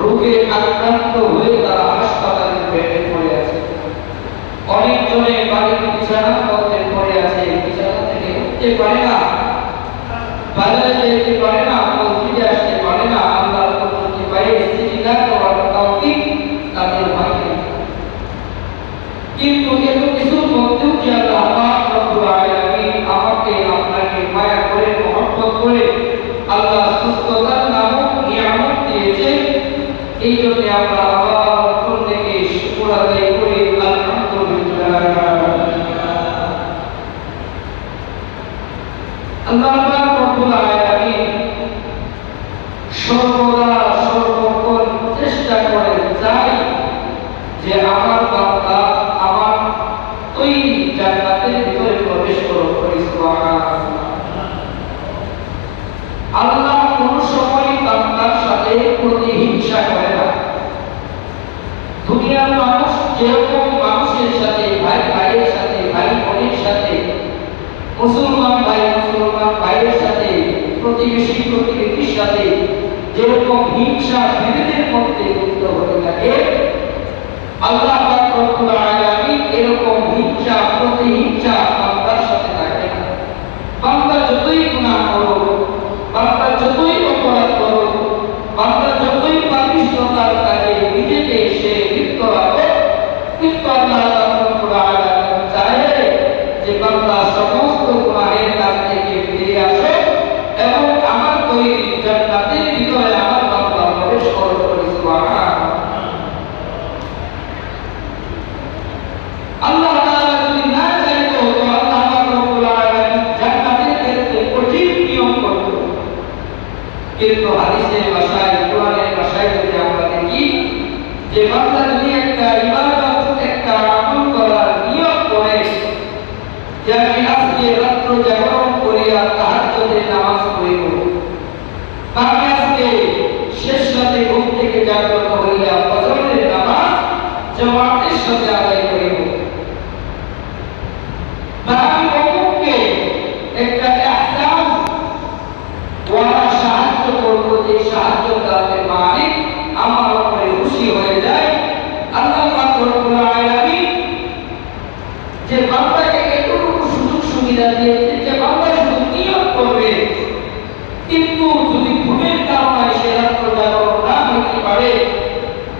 রোগে আক্রান্ত হয়ে তারা হাসপাতালের বেডে পড়ে আছে। অনেকজনে বাড়ির বিছানা পথে পড়ে আছে, বিছানা থেকে উঠতে পারে না, বাজারে যেতে পারে না, মসজিদে আসতে পারে না। আল্লাহর কুদরতি বাইরে ইস্তিগফার করার তৌফিক তাদের হয়নি। কিন্তু এত কিছুর মধ্যেও যে আল্লাহ পাক রব্বুল আলামিন আমাকে আপনাকে মায়া করে মহব্বত করে আল্লাহ সুস্থতার নামক নিয়ামত দিয়েছে, এই জন্য আমরা আবার নতুন থেকে শুকর আদায় করি আলহামদুলিল্লাহ। আল্লাহ পাক রব্বুল আলামিন সর্বদা সর্বক্ষণ চেষ্টা করে চাই যে আমার বান্দা আমার তৈরি জান্নাতের ভিতরে প্রবেশ করে। সুবহানাল্লাহ। আল্লাহ কোন সময় বান্দার সাথে প্রতিহিংসা করে না। দুনিয়ার মানুষ যেরকম মানুষের সাথে, ভাই ভাইয়ের সাথে, ভাই বোনের সাথে, মুসলমান ভাই মুসলমান ভাইয়ের সাথে, প্রতিবেশী প্রতিবেশীর সাথে যেরকম হিংসা বিভেদের মধ্যে লিপ্ত হয়ে থাকে, আল্লাহ পাক রব্বুল আলামিন এরকম হিংসা প্রতিহিংসা বান্দার সাথে থাকে না। বান্দা যতই গুনাহ করো, বান্দা যতই অপরাধ করো, বান্দা যতই পাপিষ্ঠতার কাজে নিজেকে সে লিপ্ত রাখে, কিন্তু আল্লাহ রব্বুল আলামিন চায় যে বান্দা সমস্ত গুনাহের কাজ থেকে ফিরে আসে এবং আমার তৈরি জান্নাতের ভিতরে আমার বান্দা প্রবেশ করে। সুবহানাল্লাহ। আল্লাহ তাআলা যদি না চাইতো তো আল্লাহ রব্বুল আলামিন জান্নাতের ক্ষেত্রে কঠিন নিয়ম করত। কিন্তু হাদিসের ভাষায়, কোরআনের ভাষায় যদি আমরা দেখি যে বান্দা যদি একটা ইবাদত, একটা আমল করার নিয়ত করে যে আমি আজকে রাত্র জাগরণ করিয়া তাহাজ্জুদের নামাজ পড়িব, বা আমি আজকে শেষ রাতে ঘুম থেকে জাগ্রত হইয়া ফজরের নামাজ জামাতের সাথে আদায় করিব, বা আমি অমুককে একটা ইহসান ওয়ালা সাহায্য করব, যে সাহায্য তাদের মালিক আমার উপরে খুশি হয়ে যায়। আল্লাহ পাক রব্বুল আলামিন যে বান্দাকে এতটুকু সুযোগ সুবিধা দিয়েছে যে বান্দা শুধু নিয়ত করবে, কিন্তু যদি ঘুমের কারণে সে রাত্র জাগরণ না হইতে পারে,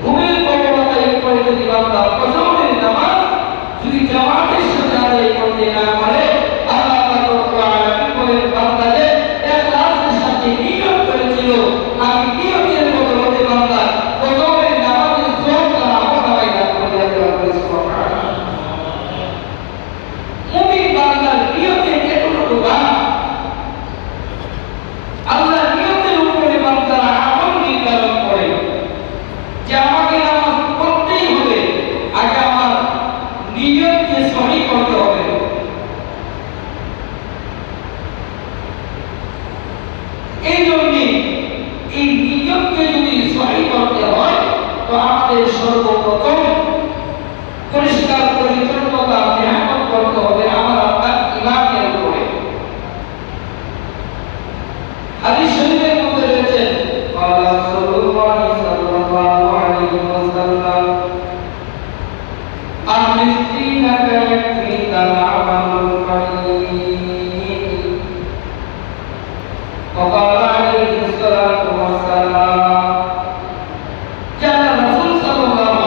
ঘুমের প্রবণতায় পড়ে যদি বান্দা ফজরের নামাজ যদি জামাতের সাথে আদায় করতে না পারে, আল্লাহ পাক রব্বুল আলামিন বলেন বান্দা যে ইখলাসের সাথে নিয়ত করেছিল, আমি নিয়তের বদলে বান্দা ফজরের নামাজের সওয়াব তার আমলনামায় দান করে দেওয়া হয়েছে। সুবহানাল্লাহ। মুমিন বান্দার নিয়তের এতটুকু দাম, আল্লাহ নিয়তের উপরে বান্দারা আমল নির্ধারণ করে যে আমাকে নামাজ পড়তেই হবে, আগে আমার নিয়তকে সহি করতে হবে। এই জন্য এই নিয়তকে যদি সহি করতে হয় তো আমাদের সর্বপ্রথম পরিষ্কার পরিচ্ছন্নতা মেহনত করতে হবে আমার আপনার ইমানের উপরে। হাদিস শরীফের মধ্যে রয়েছে রাসূলুল্লাহ সাল্লাল্লাহু আলাইহি ওয়াসাল্লাম আহমিসতিনাকা ইয়াকফিকা আমালুল কলিল ওয়া ক্বালা আলাইহি সাল্লাতু ওয়াসসালাম, জানা রাসূল সাল্লাল্লাহু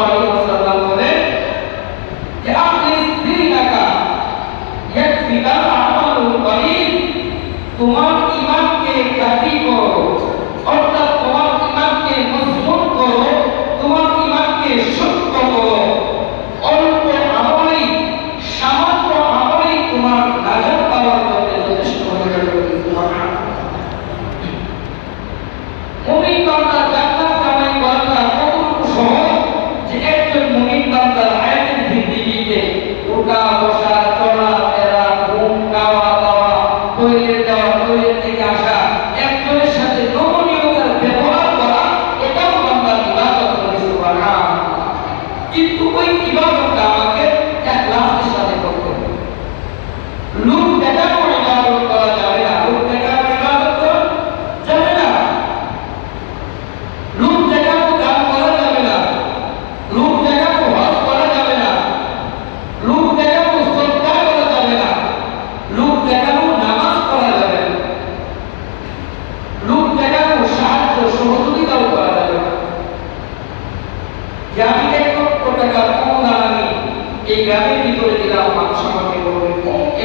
এই গ্রামের ভিতরে দিলাম, মানুষ আমাকে বলবে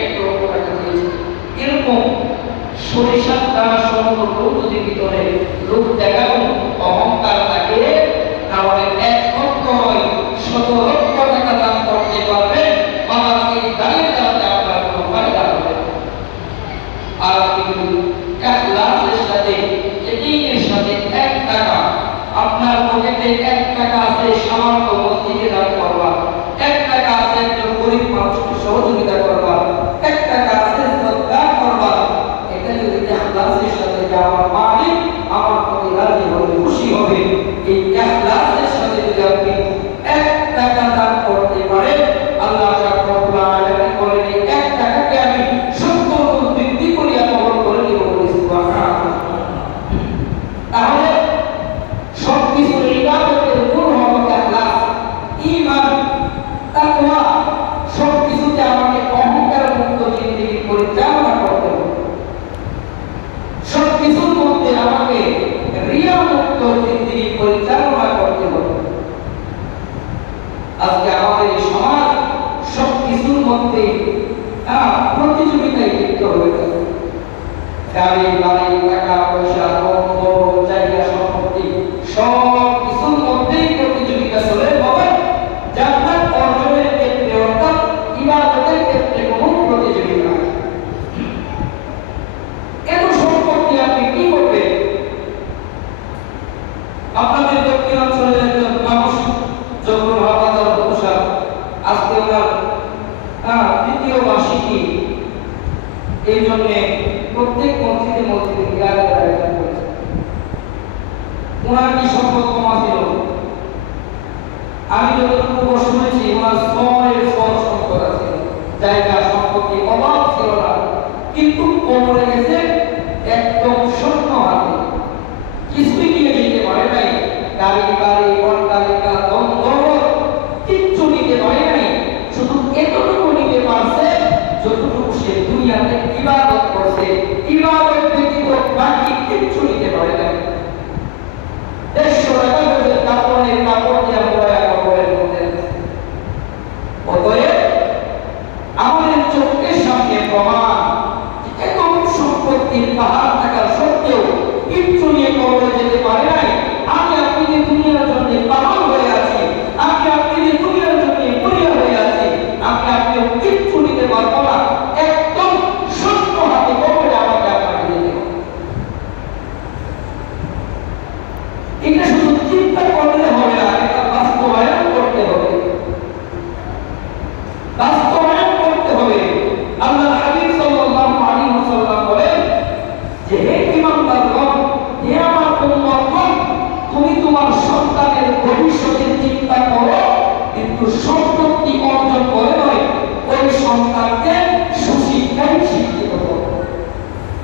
একটু টাকা দিয়েছে। এরকম সরিষার দানা সমগ্র লোক যদি ভিতরে লোক দেখানো অহংকার থাকে, তাহলে 1 লক্ষ নয় 100 লক্ষ টাকা দান করতে পারবে, বাবাকে দাঁড়িয়ে দাঁড়াতে আপনার কোনো ফায়দা হবে। আর কিন্তু ইখলাসের সাথে, ইয়াকিনের সাথে 1 টাকা আপনার পকেটে 1 টাকা আছে, সামান্য মসজিদে দান করবা, 1 টাকা আছে একজন গরিব মানুষকে সহযোগিতা করবা, 1 টাকা আছে সদকা করবা। এটা যদি ইখলাসের সাথে আমার মালিক আমার প্রতি রাজি হবে, খুশি হবে, এই ইখলাসের সাথে যদি আপনি 1 টাকা দান করতে পারেন, আল্লাহ রাব্বুল আলামিন বলেন এই 1 টাকাকে আমি 70 গুণ বৃদ্ধি করিয়া কবুল করে নিব। সুবহানাল্লাহ। তাহলে সবকিছুর ইবাদতের মূল হলো ইখলাস, ঈমান, তাকওয়া। সবকিছুতে আমাকে অহংকার মুক্ত জিন্দেগি পরিচালনা করতে হবে। সবকিছুর মধ্যে আমাকে রিয়া মুক্ত জিন্দেগি পরিচালনা করতে হবে। আজকে আমাদের এই সমাজ সবকিছুর মধ্যে প্রতিযোগিতায় লিপ্ত হয়েছে। গাড়ি বাড়ি, টাকা পয়সা, জায়গা সম্পত্তি, সব কিছুর মধ্যেই প্রতিযোগিতা চলে। তবে জান্নাত অর্জনের ক্ষেত্রে অর্থাৎ ইবাদতের ক্ষেত্রে কোনো প্রতিযোগিতা নেই। এত সম্পত্তি আপনি কি করবেন? আপনাদের দক্ষিণাঞ্চলের একজন মানুষ যখন হাওলাদার প্রসাদ, আজকে ওনার দ্বিতীয় বার্ষিকী, এই জন্যে প্রত্যেক মসজিদে মসজিদে মিলাদের আয়োজন করেছে। ওনার কি সম্পদ কমা ছিল? আমি যতটুকু শুনেছি ওনার স্তরের সম্পদ আছে, জায়গা সম্পত্তি অভাব ছিল না, কিন্তু কোমরে গেছে একদম শূন্য হাতে, কিছুই নিয়ে যেতে পারে নাই। গাড়ি বাড়ি অট্টালিকা দ্বন্দ্ব কিচ্ছু নিতে পারে নাই, শুধু এতটুকু নিতে পারছে যতটুকু সে দুনিয়াতে ইবাদত করছে। ইবাদত ব্যতীত বাকি কিচ্ছু নিতে পারে নাই। 150 টাকা করে কাপড় দিয়ে মোড়ায়া কবরের মধ্যে। অতএব আমাদের চোখের সামনে প্রমাণ, এত সম্পত্তির পাহাড় থাকার সত্ত্বেও কিচ্ছু নিয়ে কবরে যেতে পারে নাই। আমি আপনি যে দুনিয়ার জন্য পাগল হয়ে আছি, আমি আপনি যে দুনিয়ার জন্য মরিয়া হয়ে আছি, আমি আপনিও কিচ্ছু নিতে পারবো না। একদম শূন্য হাতে কবরে আমাকে আপনাকে যেতে হবে। এটা শুধু চিন্তা করলে হবে না, এটা বাস্তবায়ন করতে হবে, বাস্তবায়ন করতে হবে। আল্লাহ হাবিব সাল্লাল্লাহু আলাইহি ওয়াসাল্লাম বলেন যে হে ঈমানদারগণ, হে আমার উম্মতগণ, তুমি তোমার সন্তানের ভবিষ্যতের চিন্তা করো, কিন্তু সম্পত্তি অর্জন করে নয়, ওই সন্তানকে সুশিক্ষায় শিক্ষিত করো।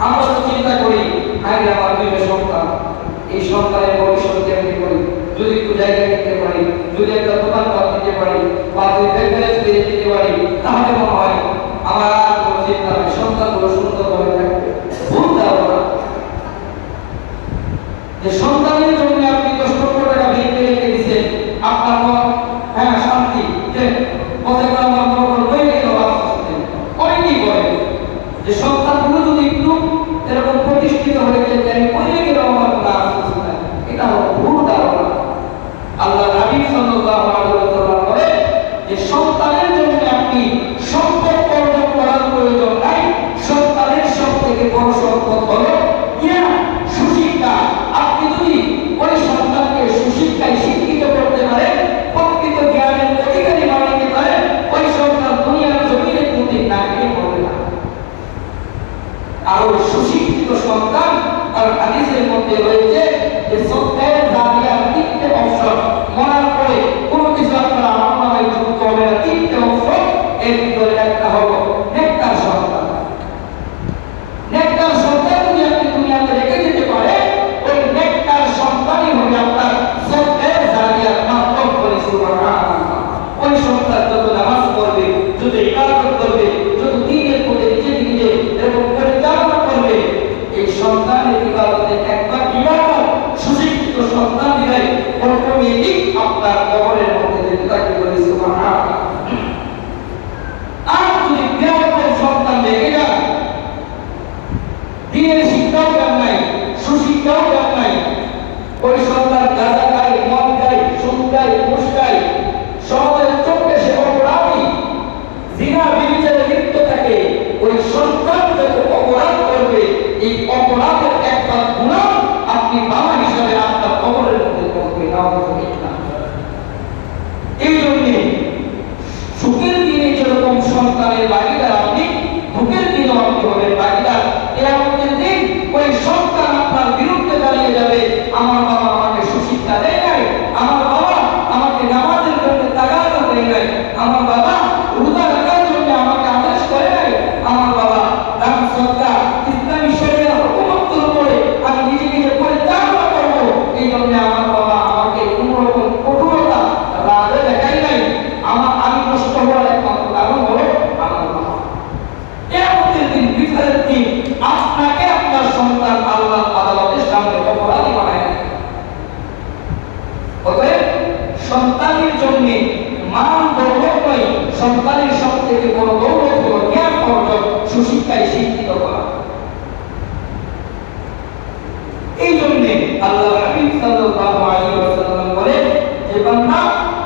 আমরা তো চিন্তা করি আগে আমার দুইটা সন্তান, এই সন্তানের ভবিষ্যৎ কেমনি করি, যদি একটু জায়গা কিনতে পারি, যদি একটা দোকান দিতে পারি, বা যদি ব্যাংকের ফিরে দিতে পারি, তাহলে মনে হয় আমার আর কোনো চিন্তা নেই, সন্তানগুলো সুন্দরভাবে থাকবে। ভুল ধারণা। যে সন্তানের জন্য আপনি 10 লক্ষ টাকা ব্যাংকে রেখে দিচ্ছেন, আপনার মন শান্তি, যে পথে আমার মন হয়ে গেল। অনেকেই বলে যে সন্তানগুলো যদি একটু এরকম প্রতিষ্ঠিত হয়ে যেতে হয়ে গেল আমার কোনো আফসোস নাই। এটা হলো ভুল ধারণা। আল্লাহ হাবিব সাল্লাল্লাহু সন্তানের ভাগিদার আপনি, ভোগের দিনও আপনি হবেন ভাগিদার। কিয়ামতের দিন ওই সন্তান আপনার বিরুদ্ধে দাঁড়িয়ে যাবে, আমার বাবা আমাকে সুশিক্ষা দেয় নাই, আমার বাবা আমাকে নামাজের জন্য তাগাদা দেয় নাই, আমার বাবা রোজা রাখার জন্য আমাকে আদেশ করে নাই, আমার বাবা দান সদকা ইসলামী শরীয়তের হুকুমের উপরে আমি নিজে নিজে পরিচালনা করব, এই জন্য আমার বাবা আমাকে কোনো রকম কঠোরতা রাগে দেখাই নাই। আমি নষ্ট হওয়ার একমাত্র কারণ হলো আমার বাবা। কিয়ামতের দিন, বিচারের দিন আপনাকে আপনার সন্তান আল্লাহ আদালতের সামনে অপরাধী বানায়। অতএব সন্তানের জন্য মান দৌলত নয়, সন্তানের সব থেকে বড় দৌলত হলো জ্ঞান অর্জন, সুশিক্ষায় শিক্ষিত করা। এই জন্য আল্লাহ হাবিব সাল্লাল্লাহু আলাইহি ওয়াসাল্লাম বলেন যে বান্দা,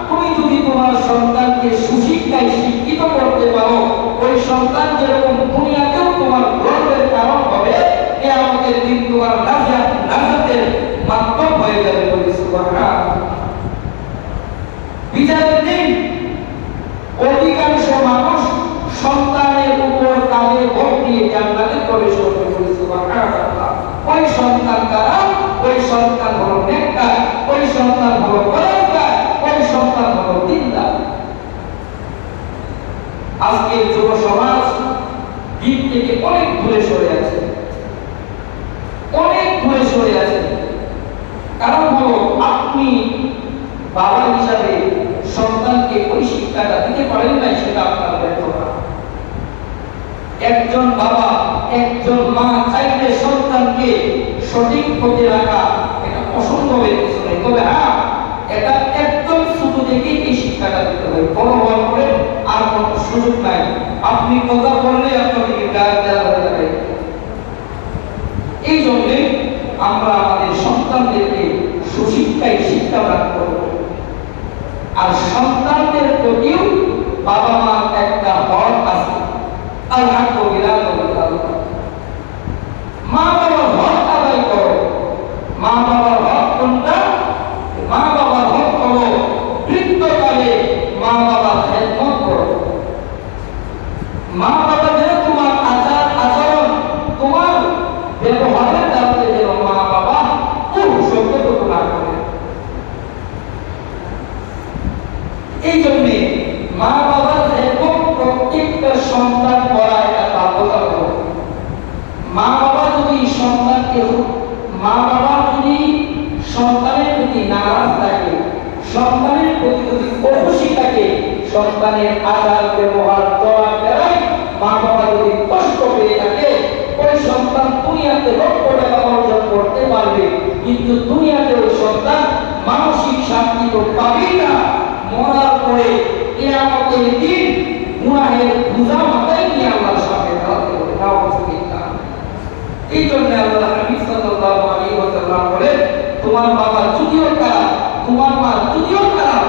তুমি যদি তোমার সন্তানকে সুশিক্ষায় শিক্ষিত করতে পারো, ওই সন্তান যেরকম দুনিয়াতেও তোমার গর্বের কারণ হবে, কিয়ামতের দিন তোমার নাজাতের মাধ্যম হয়ে যাবে। বলি সুবহানাল্লাহ। বিচারের দিন অধিকাংশ মানুষ সন্তানের উপর কাঁধে ভোট দিয়ে জান্নাতে প্রবেশ করবে। বলি সুবহানাল্লাহ। ওই সন্তান কারা? ওই সন্তান হলো নেককার, ওই সন্তান হলো পরহেজগার, ওই সন্তান হলো দিনদার। আজকে যুব সমাজ দিন থেকে অনেক দূরে সরে আছে, অনেক দূরে সরে আছে। কারণ হলো আপনি বাবা হিসাবে সন্তানকে ওই শিক্ষাটা দিতে পারেন নাই, সেটা আপনার ব্যর্থতা। একজন বাবা, একজন মা চাইলে সন্তানকে সঠিক পথে রাখা এটা অসম্ভবের কিছু নেই। তবে হ্যাঁ, এটা একদম ছোট থেকেই এই শিক্ষাটা দিতে হবে। বড় হওয়ার পরে আর কোনো সুযোগ নাই। আপনি কথা বললে আপনাকে গায়ে দেওয়া হয়ে যাবে। এই জন্যে আমরা আমাদের সন্তানদেরকে সুশিক্ষায় শিক্ষাদান করব। আর সন্তানদের প্রতিও বাবা মার একটা হক আছে। আলহামদুলিল্লাহ, মা বাবার হক আদায় করো। মা বাবার হক কোনটা? মা বাবার হক হলো বৃদ্ধকালে মা বাবার খেদমত করো। মা বাবা যেন তোমার আচার আচরণ, তোমার ব্যবহারের দ্বারা যেন মা বাবা খুব সত্যটুকু না করে। এই জন্যে মা বাবার খেদমত প্রত্যেকটা সন্তান করা একটা বাধ্যতামূলক। মা বাবা যদি সন্তানের প্রতি নারাজ থাকে, সন্তানের প্রতি যদি অখুশি থাকে, সন্তানের আচার ব্যবহার চলাফেরায় মা বাবা যদি কষ্ট পেয়ে থাকে, ওই সন্তান দুনিয়াতে লক্ষ টাকা অর্জন করতে পারবে, কিন্তু দুনিয়াতে ওই সন্তান মানসিক শান্তি তো পাবেই না। মরার পরে কিয়ামতের দিন গুনাহের বোঝা মাথায় নিয়ে আল্লাহর সামনে দাঁড়াতে হবে। নাউযুবিল্লাহ। এই জন্য আল্লাহ নবী সাল্লাল্লাহু আলাইহি ওয়াসাল্লাম বলেন, তোমার বাবা যদিও খারাপ, তোমার মা যদিও খারাপ।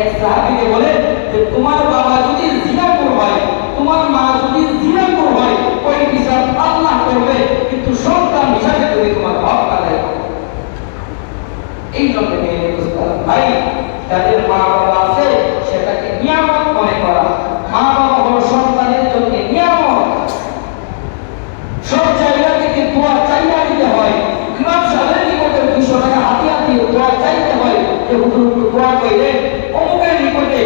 এক সাহাবীকে বলেন যে তোমার বাবা যদি জিনাখোর হয়, তোমার মা যদি জিনাখোর হয়, ওই বিচার আল্লাহ করবে, কিন্তু সন্তান হিসাবে তুমি তোমার হক আদায় করো। এই জন্য মেয়ে মুসলমান ভাই, যাদের মা বাবা আছে সেটাকে নিয়ামত মনে করা। মা বাবা হলো সন্তানের জন্য নিয়ামত। সব জায়গা থেকে দোয়া চাইয়া দিতে হয়। ইমাম সাহেবের নিকটে 200 টাকা হাতিয়া দিয়ে দোয়া চাইতে হয় যে হুজুর দোয়া কইলেন, অমুকের নিকটে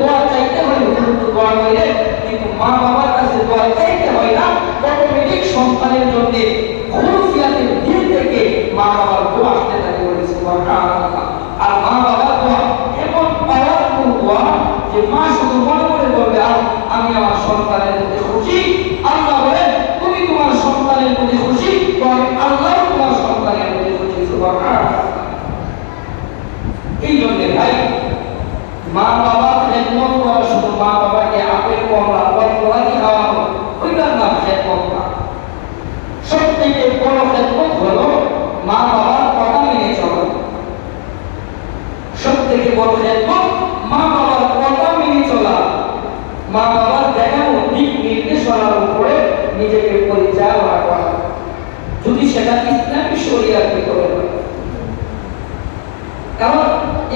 দোয়া চাইতে হয়, হুজুর দোয়া কইলেন। কিন্তু মা বাবার কাছে দোয়া চাইতে হয় না। অটোমেটিক সন্তানের জন্য খুশিয়াতের দিল থেকে মা বাবার দোয়া আসতে থাকে। বলে সুবহানাল্লাহ। আর মা বাবার দোয়া এমন পাওয়ারফুল দোয়া যে মা শুধু মনে মনে বলবে, আমি আমার সন্তানের প্রতি খুশি। আল্লাহ বলেন, তুমি তোমার সন্তানের প্রতি খুশি, তবে আল্লাহ তোমার সন্তানের প্রতি খুশি। সুবহানাল্লাহ। এই জন্য ভাই, মা বাবার খেদমত করা শুধু মা বাবাকে আপেল কমলা ফলফলাদি খাওয়ানো, ওইটার নাম খেদমত না। সব থেকে বড় খেদমত হলো মা বাবার কথা মেনে চলা। সব থেকে বড় খেদমত মা বাবার কথা মেনে চলা, মা বাবার দেখানো দিক নির্দেশনার উপরে নিজেকে পরিচালনা করা, যদি সেটা ইসলামী শরিয়াত ভিতরে হয়। কারণ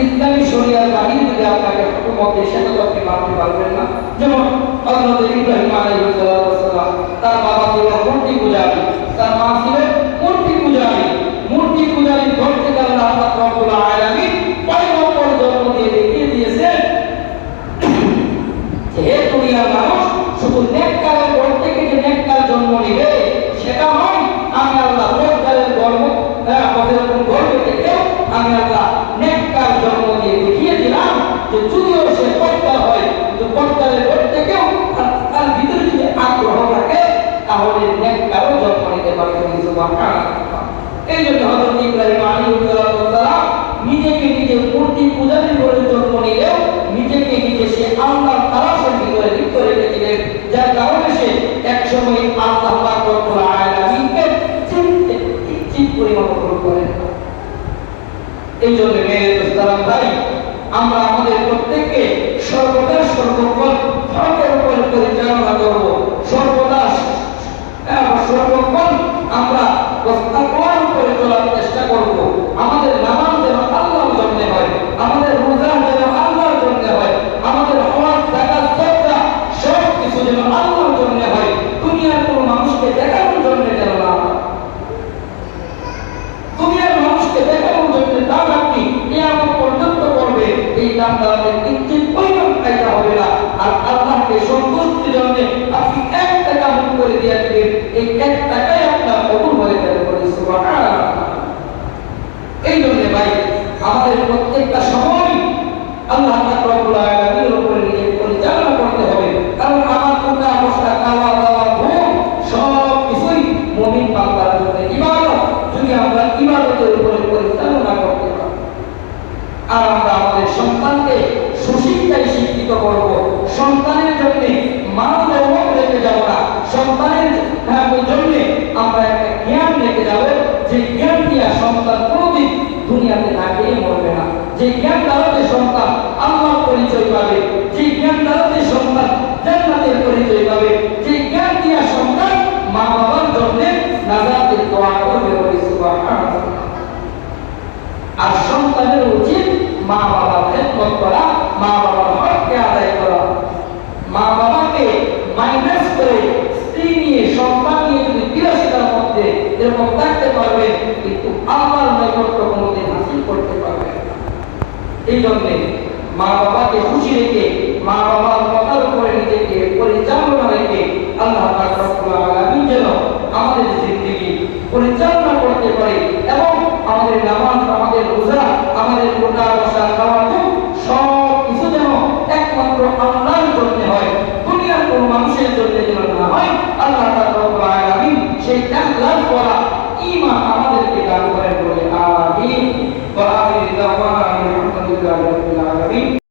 ইসলামী শরিয়াত বাহিনী যদি আপনাকে মতে সেটা তো আপনি মানতে পারবেন না। যেমন হযরত ইব্রাহিম আলাইহিস সালাম, তার বাবা ছিল মূর্তি পূজারী, তার মা ছিল মূর্তি পূজারী। মূর্তি পূজারী ঘর থেকে আল্লাহ পাক রব্বুল আলামিন পয়গম্বর জন্ম দিয়ে দেখিয়ে দিয়েছেন যে হে দুনিয়ার মানুষ, শুধু নেককারের ঘর থেকে যে নেককার জন্ম নিবে সেটা নয়। আমি আল্লাহ নেককারের এরকম ঘর থেকে আমি আল্লাহ নেককার জন্ম দিয়ে দেখিয়ে দিলাম যে যদিও সে পয়গম্বর হয়, কিন্তু পয়গম্বরের ঘর থেকেও তার ভিতরে যদি আগ্রহ থাকে তাহলে নেককারও জন্ম নিতে পারবে। সুবহানাল্লাহ। এই জন্য হযরত ইব্রাহিম আলাইহিস সালাম নিজেকে নিজে মূর্তি পূজারীর ঘরে জন্ম নিলেও নিজেকে নিজে সে আল্লাহর তালাশের ভিতরে লিপ্ত রেখেছিলেন, যার কারণে সে একসময় আল্লাহ পাক রব্বুল আলামিনকে চিন্তিত পরিমাণ গ্রহণ করেন। এই জন্য মেরে দোস্তারাম ভাই, আমরা আমাদের প্রত্যেককে সর্বদা সর্বক্ষণ হকের উপর পরিচালনা করব। সর্বদা সর্বক্ষণ আমরা তাকওয়ার উপরে চলার চেষ্টা করব। আমাদের নামাজ যেন আল্লাহর জন্য হয়, আমাদের রোজা যেন আল্লাহর জন্য হয়, আমাদের হজ যাকাত সদকা সব কিছু যেন আল্লাহর জন্য হয়, দুনিয়ার কোনো মানুষকে দেখানোর জন্য যেন না হয়। দুনিয়ার মানুষকে দেখানোর জন্য দান আপনি কিয়ামত পর্যন্ত করবে, এই দানটা আপনার কিঞ্চিত পরিমাণ খাইতে হবে না। আর আল্লাহকে সন্তুষ্টির জন্য আপনি 1 টাকা মুখ করে দিয়ে দিবেন, এই 1 টাকাই আপনার কবুল হয়ে যাবে। সুবহানাল্লাহ। এই জন্য ভাই, আমাদের প্রত্যেকটা সময় আল্লাহ পাক রব্বুল আলামিনের উপরে নিজেকে পরিচালনা করতে হবে। কারণ আমার পুরা অবস্থা, খাওয়া দাওয়া ঘুম সব কিছুই মুমিন বান্দার জন্য ইবাদত। যদি আমরা ইবাদতের উপরে পরিচালনা করতে পারি আর আমরা আমাদের সন্তানকে সুশিক্ষায় শিক্ষিত করব, সন্তানের জন্য মানবধর্ম রেখে যাব না, সন্তানের জন্য আমরা একটা জ্ঞান রেখে যাব, যে জ্ঞান দিয়া সন্তান কোনোদিন দুনিয়াতে না খেয়ে মরবে না, যে জ্ঞান দ্বারাতে সন্তান আল্লাহর পরিচয় পাবে, যে জ্ঞান দ্বারাতে সন্তান জান্নাতের পরিচয় পাবে, যে জ্ঞান দিয়া সন্তান মা বাবার জন্য নাজাতের দোয়া করবে। সুবহানাল্লাহ। আর সন্তানের উচিত মা বাবার খেদমত করা, মা বাবার হককে আদায় করা। মা বাবাকে মাইনাস করে স্ত্রী নিয়ে সন্তান নিয়ে যদি বিলাসিতার মধ্যে এরকম থাকতে পারবে, কিন্তু আল্লাহর নৈকট্য কোনোদিন হাসিল করতে পারবে না। এই জন্য মা বাবাকে খুশি রেখে, মা বাবার কথার উপরে নিজেকে পরিচালনা রেখে আল্লাহ পাক রব্বুল আলামিন যেন আমাদের জিন্দেগি পরিচালনা করতে পারে এবং আমাদের নামাজ, আমাদের রোজা, আমাদের গোটা বসা খাওয়া সব কিছু যেন একমাত্র আল্লাহর জন্য হয়, দুনিয়ার কোনো মানুষের জন্য যেন না হয়। আল্লাহ পাক রব্বুল আলামিন সেই ইখলাস করা ঈমান আমাদেরকে দান করেন বলে আমিন। ওয়া আখিরু দাওয়ানা আলহামদুলিল্লাহি রাব্বিল আলামিন।